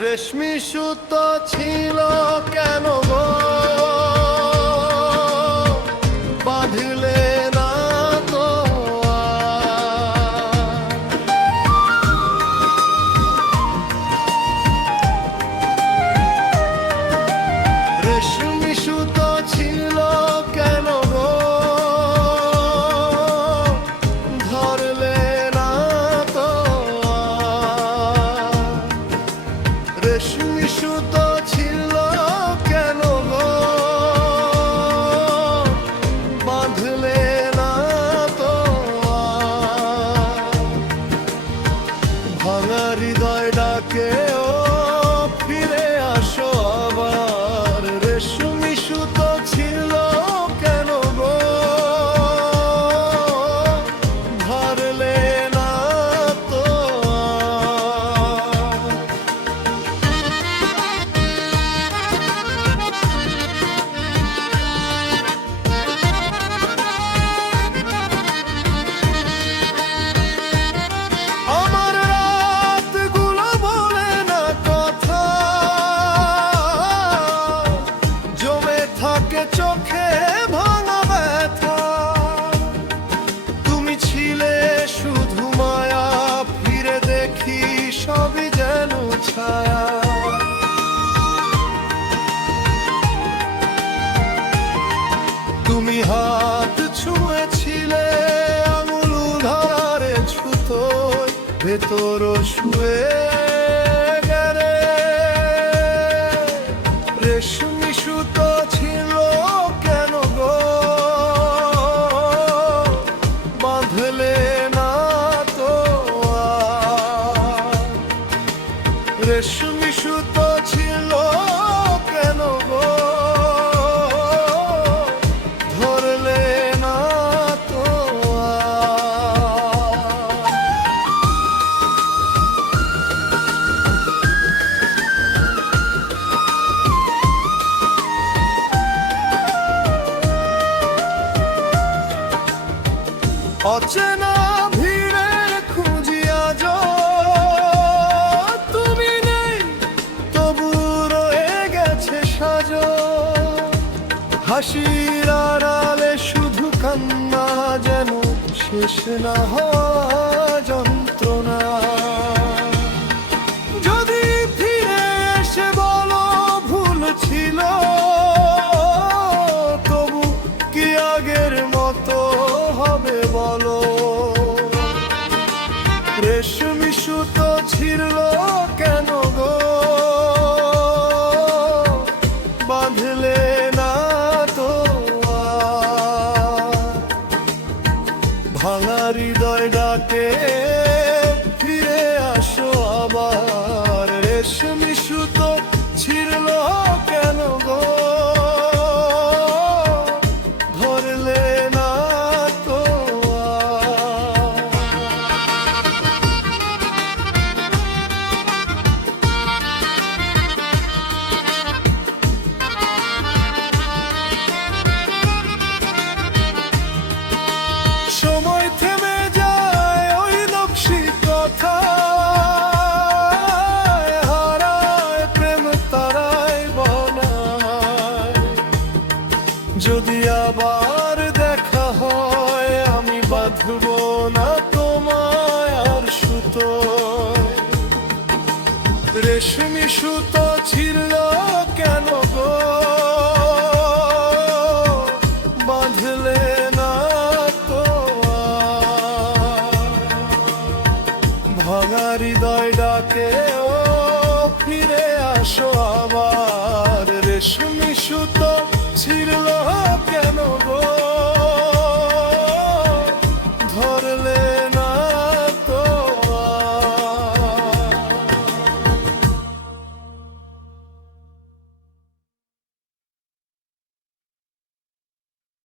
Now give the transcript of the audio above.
রেশমি সুতো ছিল কেন গো বাঁধলে না তো রেশমি সুতো ছিল কেন গো ধরলে না তো রেশমি সুতো ছিল কেন গো বাঁধলে না তো ভাঙা হৃদয় ডাকে ও ফিরে আসো আবার রেশমি সুতো ছিল কেন গো ধরলে না তো আমার রাতগুলো বলে না কথা জমে থাকে চোখে ভাঙা ব্যথা তুমি ছিলে শুধু মায়া ফিরে দেখি সবই যেন ছায়া তুমি হাত ছুঁয়েছিলে আঙুল ধরারে ছুতোয় ভেতর শুয়ে গেলে রেশমি সুতো ছিল কেন গো বাঁধলে না তো রেশমি সুতো ছিল কেন গো ধরলে না তো অচেনা ভিড়ের খুঁজিয়া তুমি নেই তবু রয়ে গেছে সাজো হাসির আড়ালে শুধু কান্না যেন শেষ না হওয়া যন্ত্রণা যদি ফিরে এসে বলো ভুল ছিল তবু কি আগের মতো হবে বলো রেশমি সুতো ছিল কেন গো বাঁধলে না তো ভাঙা হৃদয় ডাকে ফিরে আসো আবার রেশমি সুতো ছিল কেন গো ধরলে না তো সময় থেমে যায় ওই নকশি কথা হারায় প্রেম তারাই বনায় যদি আবার দেখা হয় আমি বাঁধব না তোমায় আর সুতো রেশমি সুতো ছিল কেন গো বাঁধলে না তো ভাঙা হৃদয় ডাকে ও ফিরে আসো আবার রেশমি সুতো ছিল